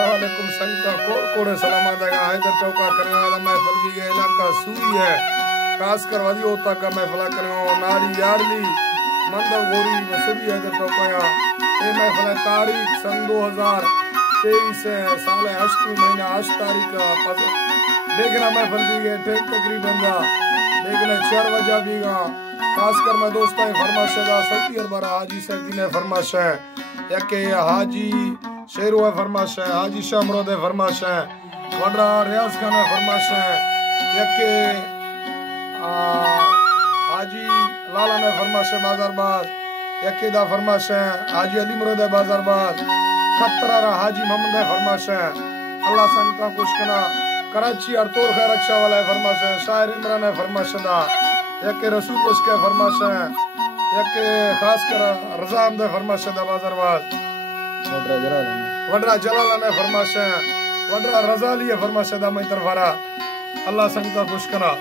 अस्सलामुअलैकुम संगता कोड़े सलामा देगा हैदर टोका करने वाला महफिल भी गए इलाका सूरी है खासकर वजी होता का महफिल करने नारी यारली मंदव गोरी मसूरी हैदर टोका ये महफिल तारीख सन 2023 साल 8 महीना 8 तारीख देखना महफिल भी गए टाइम तकरीबन देखना 4 बजे भी गा खासकर मैं दोस्तों फरमाश सऊदी अरब हाजी सैदी ने फरमाश है यके हाजी शेरू है फरमाश है हाजी शामरोद है फरमाश है वड्रा रियाज खान है फरमाश है यके हाजी लाला ने फरमाश है बाजारबाद यके दा फरमाश है हाजी अली मुराद है बाजारबाद खतरा हाजी मोहम्मद है फरमाश है अल्लाह संगता कुछ कना कराची और तोर खैर रक्षा वाला है फरमाश है शायर इमरान है फरमाश दा यके रसूल बस के फरमाश है यके खासकर रजा अहमद है फरमाश दा बाजारबाद वड्रा जलाला ने फरमाश है वड्रा रजाली है फरमाश दा मैं तरफारा अल्लाह संगता खुश करा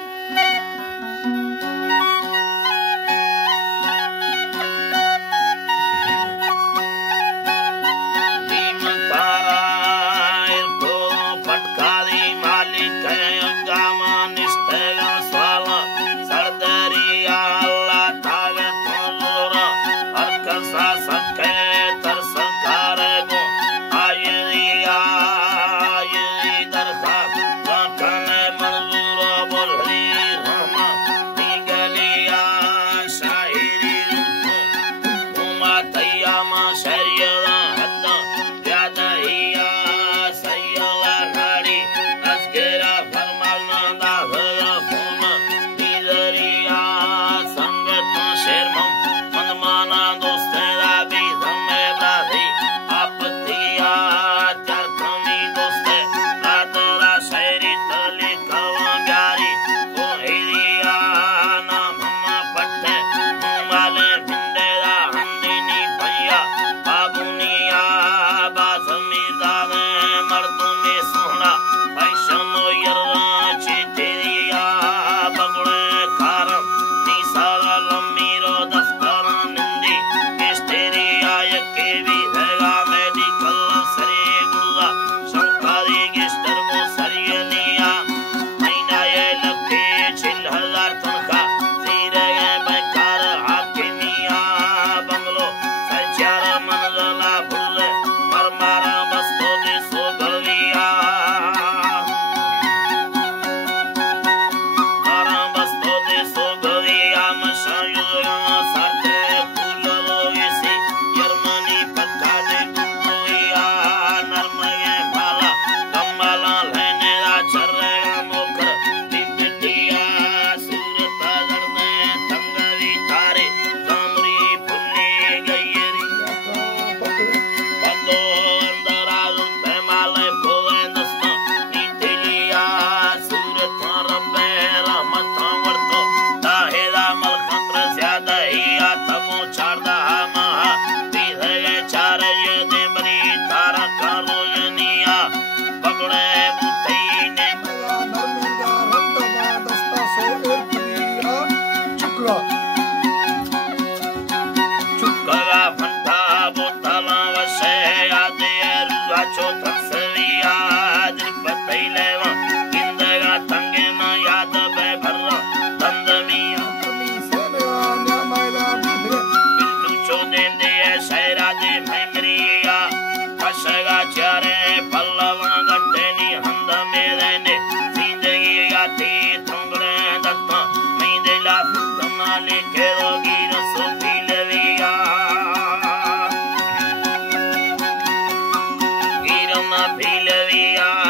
Villa